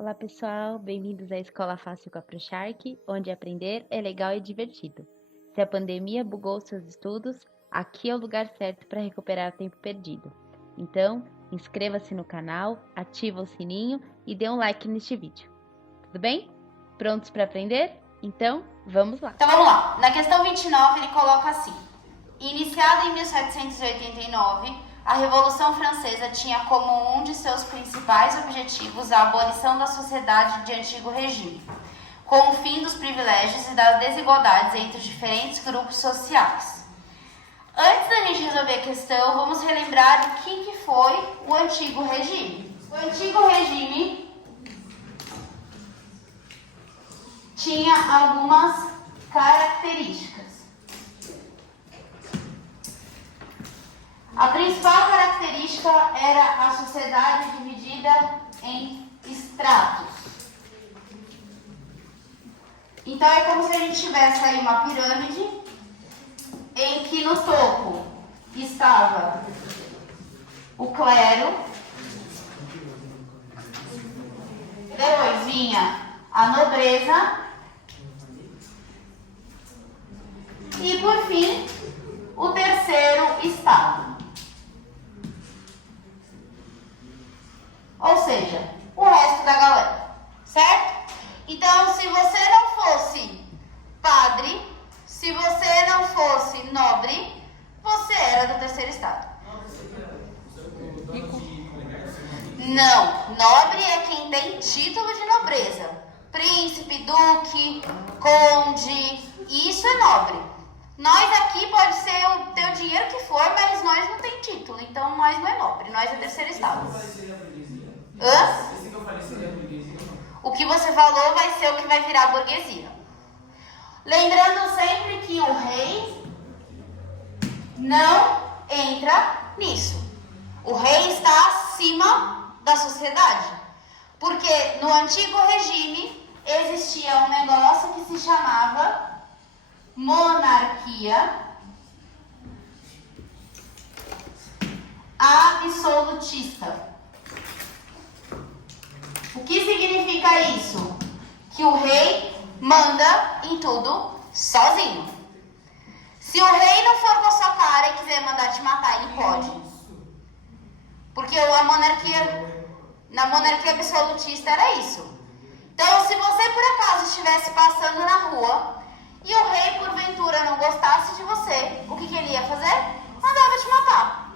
Olá pessoal, bem-vindos à Escola Fácil com a ProShark, onde aprender é legal e divertido. Se a pandemia bugou seus estudos, aqui é o lugar certo para recuperar tempo perdido. Então, inscreva-se no canal, ativa o sininho e dê um like neste vídeo. Tudo bem? Prontos para aprender? Então, vamos lá! Então vamos lá. Na questão 29 ele coloca assim: iniciada em 1789, a Revolução Francesa tinha como um de seus principais objetivos a abolição da sociedade de antigo regime, com o fim dos privilégios e das desigualdades entre os diferentes grupos sociais. Antes da gente resolver a questão, vamos relembrar o que foi o antigo regime. O antigo regime tinha algumas características. A principal característica era a sociedade dividida em estratos. Então é como se a gente tivesse aí uma pirâmide em que no topo estava o clero, depois vinha a nobreza e por fim o terceiro estado. Ou seja, o resto da galera, certo? Então, se você não fosse padre, se você não fosse nobre, você era do terceiro estado. Não, nobre é quem tem título de nobreza. Príncipe, duque, conde, isso é nobre. Nós aqui pode ser o teu dinheiro que for, mas nós não tem título, então nós não é nobre, nós é terceiro estado. O que você falou vai ser o que vai virar a burguesia. Lembrando sempre que o rei não entra nisso. O rei está acima da sociedade. Porque no antigo regime existia um negócio que se chamava monarquia absolutista. O que significa isso? Que o rei manda em tudo sozinho. Se o rei não for com a sua cara e quiser mandar te matar, ele pode. Porque na monarquia absolutista era isso. Então, se você por acaso estivesse passando na rua e o rei porventura não gostasse de você, o que ele ia fazer? Mandava te matar.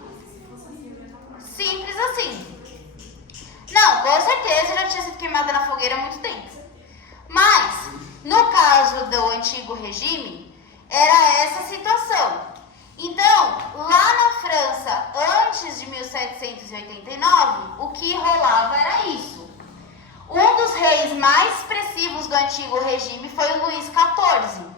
Simples assim. Não, com certeza já tinha sido queimada na fogueira há muito tempo. Mas, no caso do antigo regime, era essa situação. Então, lá na França, antes de 1789, o que rolava era isso. Um dos reis mais expressivos do antigo regime foi o Luís XIV.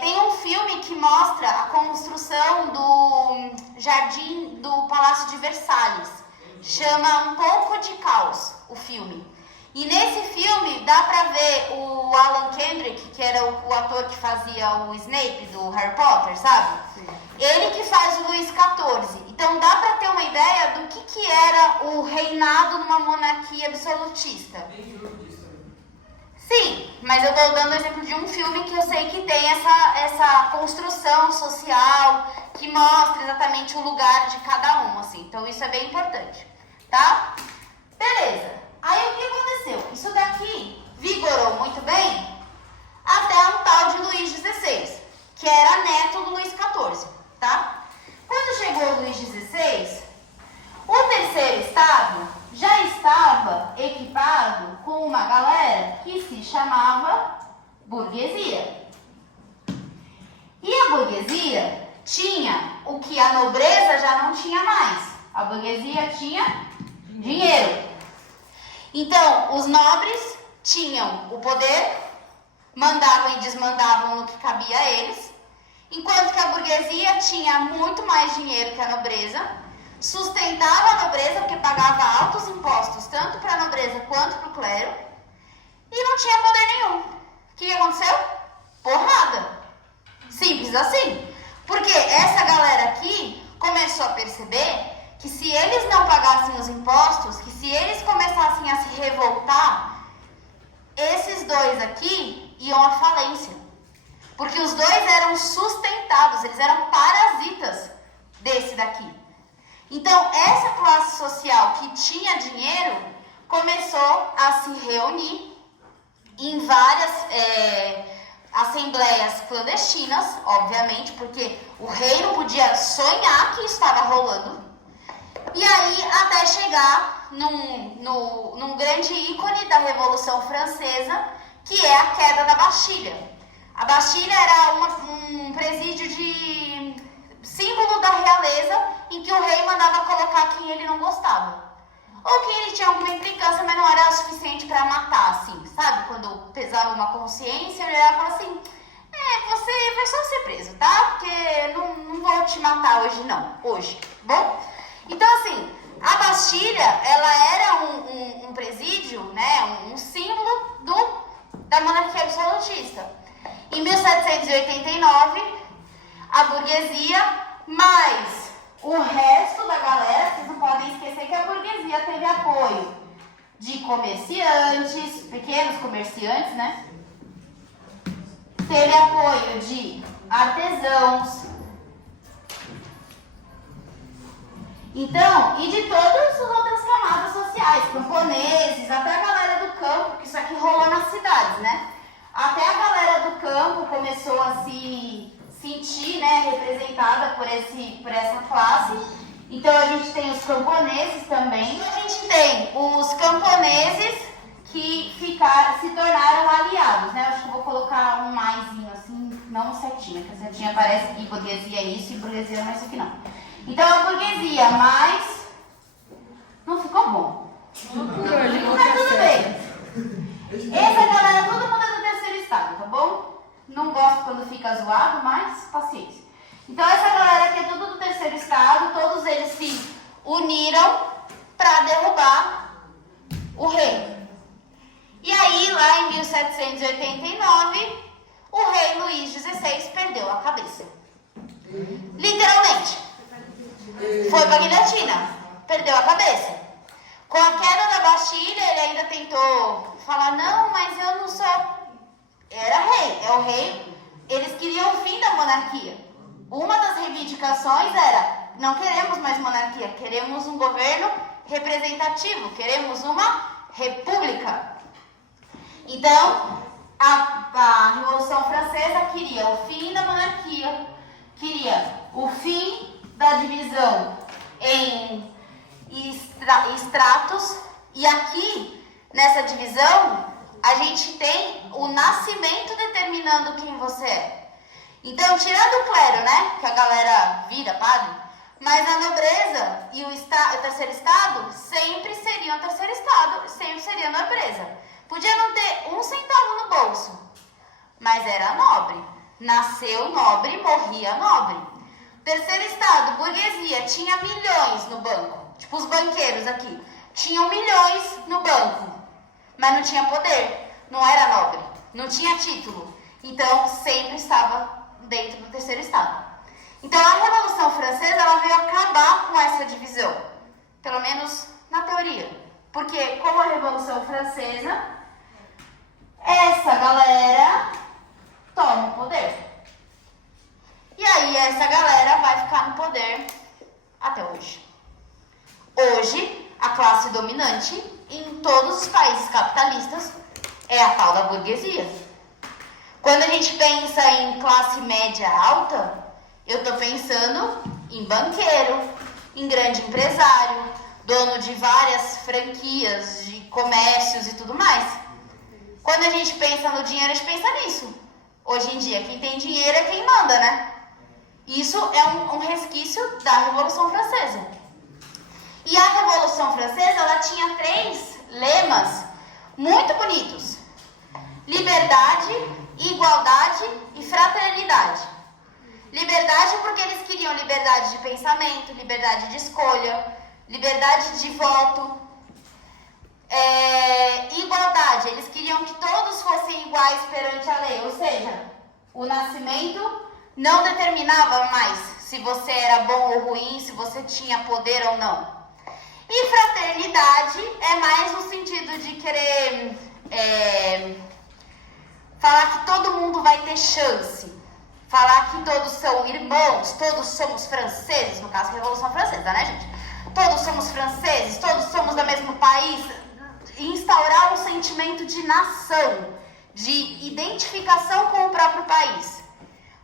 Tem um filme que mostra a construção do jardim do Palácio de Versalhes. Chama Um Pouco de Caos, o filme. E nesse filme dá pra ver o Alan Kendrick, que era o ator que fazia o Snape do Harry Potter, sabe? Sim. Ele que faz o Luís XIV. Então dá pra ter uma ideia do que era o reinado numa monarquia absolutista. Sim, mas eu tô dando o exemplo de um filme que eu sei que tem essa construção social, que mostra exatamente o lugar de cada um, assim. Então isso é bem importante, tá? Beleza. Aí o que aconteceu? Isso daqui vigorou muito bem até um tal de Luís XVI, que era neto do Luís XIV, tá? Quando chegou o Luís XVI, o terceiro estado já estava equipado com uma galera que se chamava burguesia. E a burguesia tinha o que a nobreza já não tinha mais. A burguesia tinha dinheiro. Então, os nobres tinham o poder, mandavam e desmandavam no que cabia a eles, enquanto que a burguesia tinha muito mais dinheiro que a nobreza, sustentava a nobreza porque pagava altos impostos, tanto para a nobreza quanto para o clero, e não tinha poder nenhum. O que aconteceu? Porrada. Simples assim. Porque essa galera aqui começou a perceber que se eles não pagassem os impostos, que se eles começassem a se revoltar, esses dois aqui iam à falência. Porque os dois eram sustentados, eles eram parasitas desse daqui. Então, essa classe social que tinha dinheiro começou a se reunir em várias assembleias clandestinas, obviamente, porque o rei não podia sonhar que isso estava rolando. E aí, até chegar num grande ícone da Revolução Francesa, que é a queda da Bastilha. A Bastilha era um presídio de símbolo da realeza, em que o rei mandava colocar quem ele não gostava. Ou que ele tinha alguma implicância, mas não era o suficiente para matar, assim, sabe? Quando pesava uma consciência, ele olhava e falava assim, você vai só ser preso, tá? Porque não vou te matar hoje não, hoje, bom? Então, assim, a Bastilha, ela era um presídio, né, um símbolo da monarquia absolutista. Em 1789, a burguesia, mais o resto da galera, vocês não podem esquecer que a burguesia teve apoio de comerciantes, pequenos comerciantes, né? Teve apoio de artesãos. Então, e de todas as outras camadas sociais, camponeses, até a galera do campo, que isso aqui rolou nas cidades, né? Até a galera do campo começou a se sentir, né, representada por essa classe. Então a gente tem os camponeses também. A gente tem os camponeses que se tornaram aliados, né? Acho que eu vou colocar um maisinho assim, não um setinha, porque a setinha parece que burguesia é isso e burguesia não é isso aqui não. Então a burguesia mais... Não ficou bom. Mas tudo bem. Essa galera, todo mundo é do terceiro estado, tá bom? Não gosto quando fica zoado, mas paciência. Então essa galera que é tudo do terceiro estado, todos eles se uniram para derrubar o rei. E aí, lá em 1789, o rei Luís XVI perdeu a cabeça. Literalmente. Foi pra guilhotina. Perdeu a cabeça. Com a queda da Bastilha, ele ainda tentou falar, não, mas eu não sou... Era rei, é o rei. Eles queriam o fim da monarquia. Uma das reivindicações era, não queremos mais monarquia, queremos um governo representativo, queremos uma república. Então, a Revolução Francesa queria o fim da monarquia, queria o fim da divisão em estratos, e aqui, nessa divisão, a gente tem o nascimento determinando quem você é. Então, tirando o clero, né, que a galera vira padre, mas a nobreza e o terceiro estado sempre seriam terceiro estado, sempre seria nobreza. Podia não ter um centavo no bolso, mas era nobre. Nasceu nobre, morria nobre. Terceiro estado, burguesia, tinha milhões no banco. Tipo os banqueiros aqui. Tinham milhões no banco, mas não tinha poder. Não era nobre, não tinha título. Então, sempre estava dentro do terceiro estado. Então, a Revolução Francesa, ela veio acabar com essa divisão. Pelo menos na teoria. Porque, como a Revolução Francesa, essa galera toma o poder. E aí, essa galera vai ficar no poder até hoje. Hoje, a classe dominante em todos os países capitalistas é a tal da burguesia. Quando a gente pensa em classe média alta, eu estou pensando em banqueiro, em grande empresário, dono de várias franquias de comércios e tudo mais. Quando a gente pensa no dinheiro, a gente pensa nisso. Hoje em dia, quem tem dinheiro é quem manda, né? Isso é um resquício da Revolução Francesa. E a Revolução Francesa, ela tinha 3 lemas muito bonitos. Liberdade, igualdade e fraternidade. Liberdade porque eles queriam liberdade de pensamento, liberdade de escolha, liberdade de voto. Igualdade, eles queriam que todos fossem iguais perante a lei, ou seja, o nascimento não determinava mais se você era bom ou ruim, se você tinha poder ou não. E fraternidade é mais no sentido de querer falar que todo mundo vai ter chance. Falar que todos são irmãos, todos somos franceses, no caso, Revolução Francesa, né, gente? Todos somos franceses, todos somos do mesmo país. Instaurar um sentimento de nação, de identificação com o próprio país.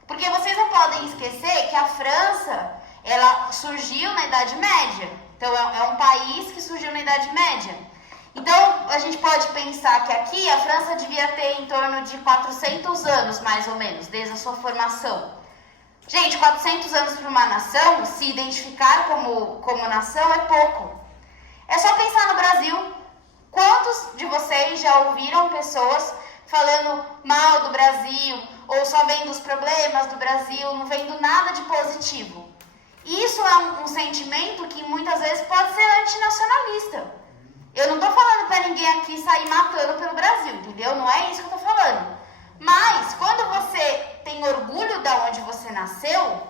Porque vocês não podem esquecer que a França, ela surgiu na Idade Média. Então, é um país que surgiu na Idade Média. Então, a gente pode pensar que aqui a França devia ter em torno de 400 anos, mais ou menos, desde a sua formação. Gente, 400 anos para uma nação, se identificar como nação é pouco. É só pensar no Brasil. Quantos de vocês já ouviram pessoas falando mal do Brasil, ou só vendo os problemas do Brasil, não vendo nada de positivo? Isso é um sentimento que muitas vezes pode ser antinacionalista. Eu não estou falando para ninguém aqui sair matando pelo Brasil, entendeu? Não é isso que eu estou falando. Mas, quando você tem orgulho de onde você nasceu,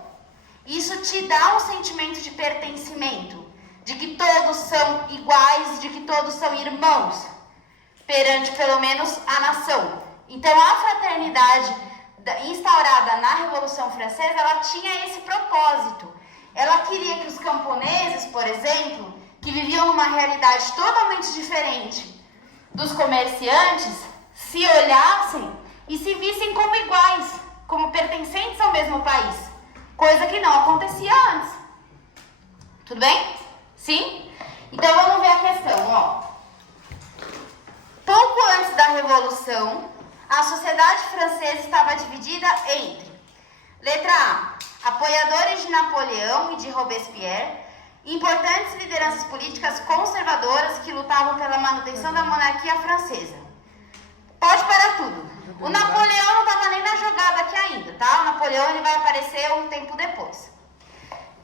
isso te dá um sentimento de pertencimento, de que todos são iguais, de que todos são irmãos, perante pelo menos a nação. Então, a fraternidade instaurada na Revolução Francesa, ela tinha esse propósito. Ela queria que os camponeses, por exemplo, que viviam numa realidade totalmente diferente dos comerciantes, se olhassem e se vissem como iguais, como pertencentes ao mesmo país, coisa que não acontecia antes. Tudo bem? Sim? Então vamos ver a questão, ó. Pouco antes da Revolução, a sociedade francesa estava dividida entre: letra A, apoiadores de Napoleão e de Robespierre, importantes lideranças políticas conservadoras que lutavam pela manutenção da monarquia francesa. Pode parar tudo. O Napoleão não estava nem na jogada aqui ainda, tá? O Napoleão ele vai aparecer um tempo depois.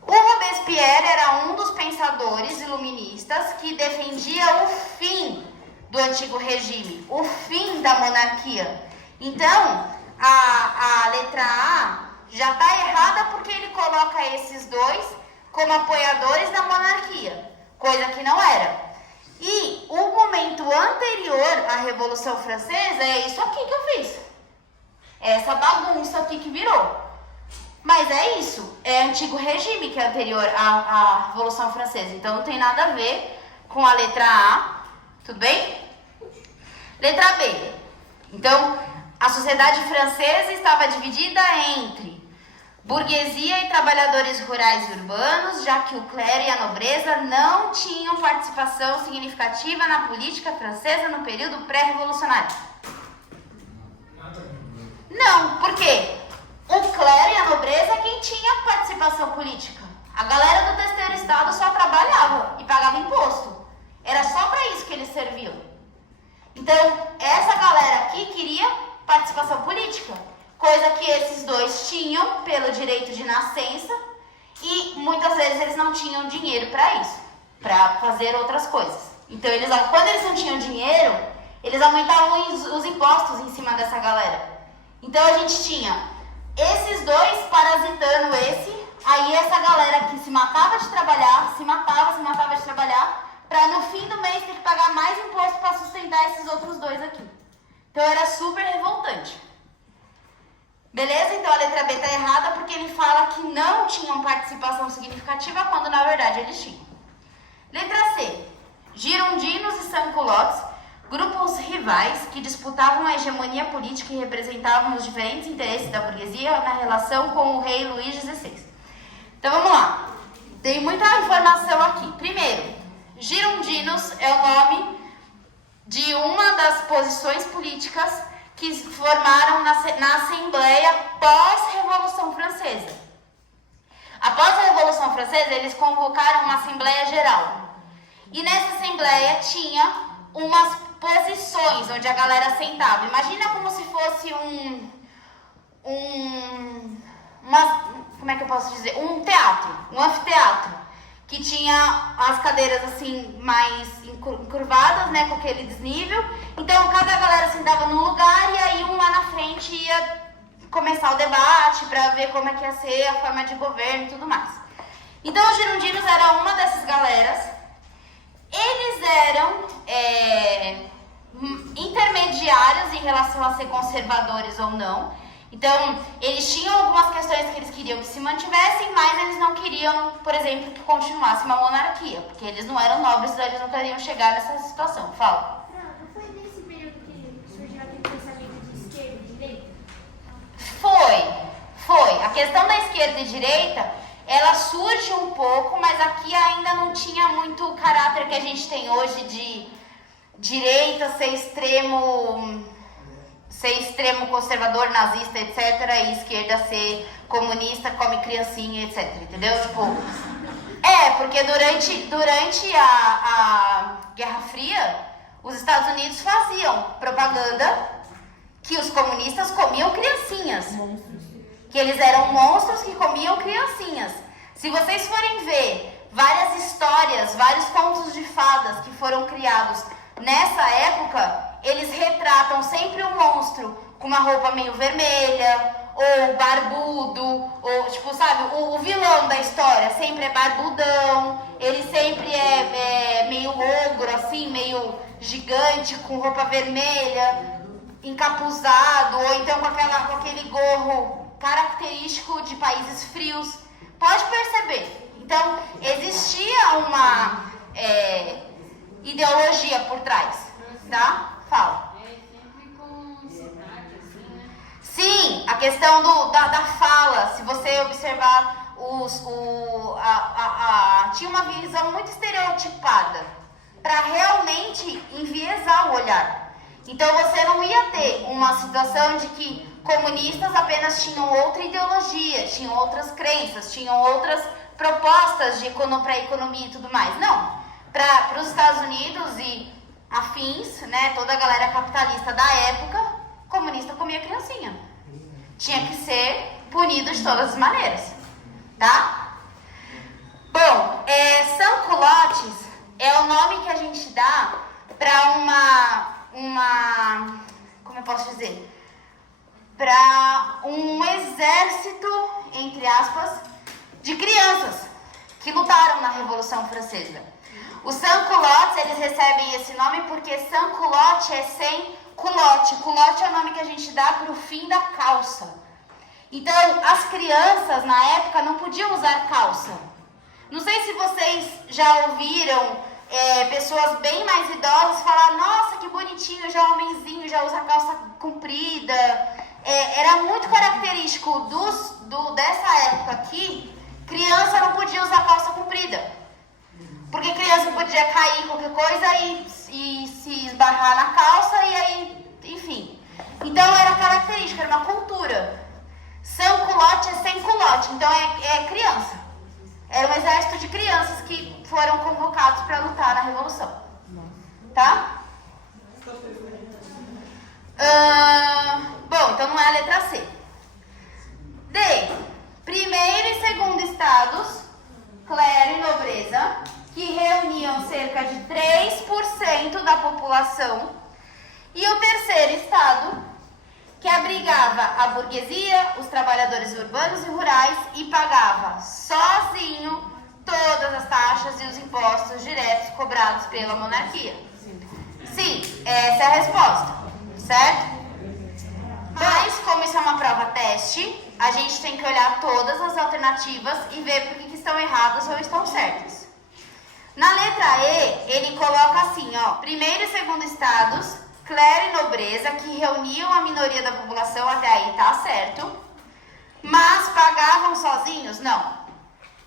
O Robespierre era um dos pensadores iluministas que defendia o fim do antigo regime, o fim da monarquia. Então, a letra A já está errada porque ele coloca esses dois como apoiadores da monarquia, coisa que não era. E o momento anterior à Revolução Francesa é isso aqui que eu fiz. Essa bagunça aqui que virou. Mas é isso, é antigo regime que é anterior à Revolução Francesa. Então não tem nada a ver com a letra A, tudo bem? Letra B. Então, a sociedade francesa estava dividida entre burguesia e trabalhadores rurais e urbanos, já que o clero e a nobreza não tinham participação significativa na política francesa no período pré-revolucionário. Não, por quê? O clero e a nobreza é quem tinha participação política. A galera do terceiro estado só trabalhava e pagava imposto. Era só para isso que eles serviam. Então, essa galera aqui queria participação política, coisa que esses dois tinham pelo direito de nascença e muitas vezes eles não tinham dinheiro para isso, para fazer outras coisas. Então, quando eles não tinham dinheiro, eles aumentavam os impostos em cima dessa galera. Então, a gente tinha esses dois parasitando aí essa galera que se matava de trabalhar, se matava de trabalhar, para no fim do mês ter que pagar mais imposto para sustentar esses outros dois aqui. Então era super revoltante. Beleza? Então a letra B está errada porque ele fala que não tinham participação significativa quando na verdade eles tinham. Letra C. Girondinos e sans-culottes, grupos rivais que disputavam a hegemonia política e representavam os diferentes interesses da burguesia na relação com o rei Luís XVI. Então vamos lá. Tem muita informação aqui. Primeiro, girondinos é o nome de uma das posições políticas que formaram na Assembleia pós-Revolução Francesa. Após a Revolução Francesa, eles convocaram uma Assembleia Geral. E nessa Assembleia tinha umas posições onde a galera sentava. Imagina como se fosse como é que eu posso dizer? Um teatro, um anfiteatro, que tinha as cadeiras assim mais encurvadas, né, com aquele desnível. Então cada galera sentava num lugar e aí um lá na frente ia começar o debate para ver como é que ia ser a forma de governo e tudo mais. Então os girondinos eram uma dessas galeras Eles eram intermediários em relação a ser conservadores ou não. Então, eles tinham algumas questões que eles queriam que se mantivessem, mas eles não queriam, por exemplo, que continuasse uma monarquia, porque eles não eram nobres, então eles não queriam chegar nessa situação. Fala. Não foi nesse período que surgiu aquele pensamento de esquerda e direita? Foi. A questão da esquerda e direita, ela surge um pouco, mas aqui ainda não tinha muito o caráter que a gente tem hoje de direita ser extremo conservador, nazista, etc. E esquerda ser comunista, come criancinha, etc. Entendeu? Tipo, porque durante a Guerra Fria, os Estados Unidos faziam propaganda que os comunistas comiam criancinhas. Que eles eram monstros que comiam criancinhas. Se vocês forem ver várias histórias, vários contos de fadas que foram criados nessa época, eles retratam sempre um monstro com uma roupa meio vermelha, ou barbudo, ou tipo, sabe, o vilão da história sempre é barbudão, ele sempre é meio ogro, assim, meio gigante, com roupa vermelha, encapuzado, ou então com aquele gorro característico de países frios. Pode perceber. Então, existia uma ideologia por trás, tá? Fala. Sempre com sotaque, assim, né? Sim, a questão da fala, se você observar, tinha uma visão muito estereotipada para realmente enviesar o olhar. Então você não ia ter uma situação de que comunistas apenas tinham outra ideologia, tinham outras crenças, tinham outras propostas para a economia e tudo mais. Não. Para os Estados Unidos e afins, né, toda a galera capitalista da época, comunista comia criancinha. Tinha que ser punido de todas as maneiras, tá? Bom, São Culotes é o nome que a gente dá para como eu posso dizer? Para um exército, entre aspas, de crianças que lutaram na Revolução Francesa. Os sans-culottes, eles recebem esse nome porque sans-culotte é sem culotte. Culotte é o nome que a gente dá para o fim da calça. Então, as crianças, na época, não podiam usar calça. Não sei se vocês já ouviram pessoas bem mais idosas falar: nossa, que bonitinho, já homenzinho, já usa calça comprida. Era muito característico dessa época aqui, criança não podia usar calça comprida. Porque criança podia cair qualquer coisa e se esbarrar na calça e aí, enfim. Então era característico, era uma cultura. Sans culotte é sem culotte, então é criança. Era um exército de crianças que foram convocados para lutar na Revolução. Tá? Bom, então não é a letra C. D. Primeiro e segundo estados, clero e nobreza, que reuniam cerca de 3% da população. E o terceiro estado, que abrigava a burguesia, os trabalhadores urbanos e rurais e pagava sozinho todas as taxas e os impostos diretos cobrados pela monarquia. Sim, essa é a resposta, certo? Mas, como isso é uma prova teste, a gente tem que olhar todas as alternativas e ver por que estão erradas ou estão certas. Na letra E, ele coloca assim, ó, primeiro e segundo estados, clero e nobreza, que reuniam a minoria da população, até aí tá certo, mas pagavam sozinhos? Não.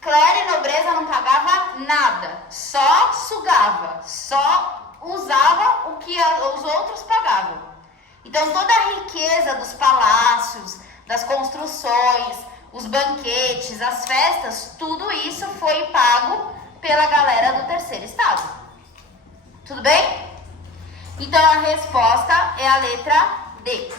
Clero e nobreza não pagava nada, só sugava, só usava o que os outros pagavam. Então toda a riqueza dos palácios, das construções, os banquetes, as festas, tudo isso foi pago pela galera do terceiro estado. Tudo bem? Então a resposta é a letra D.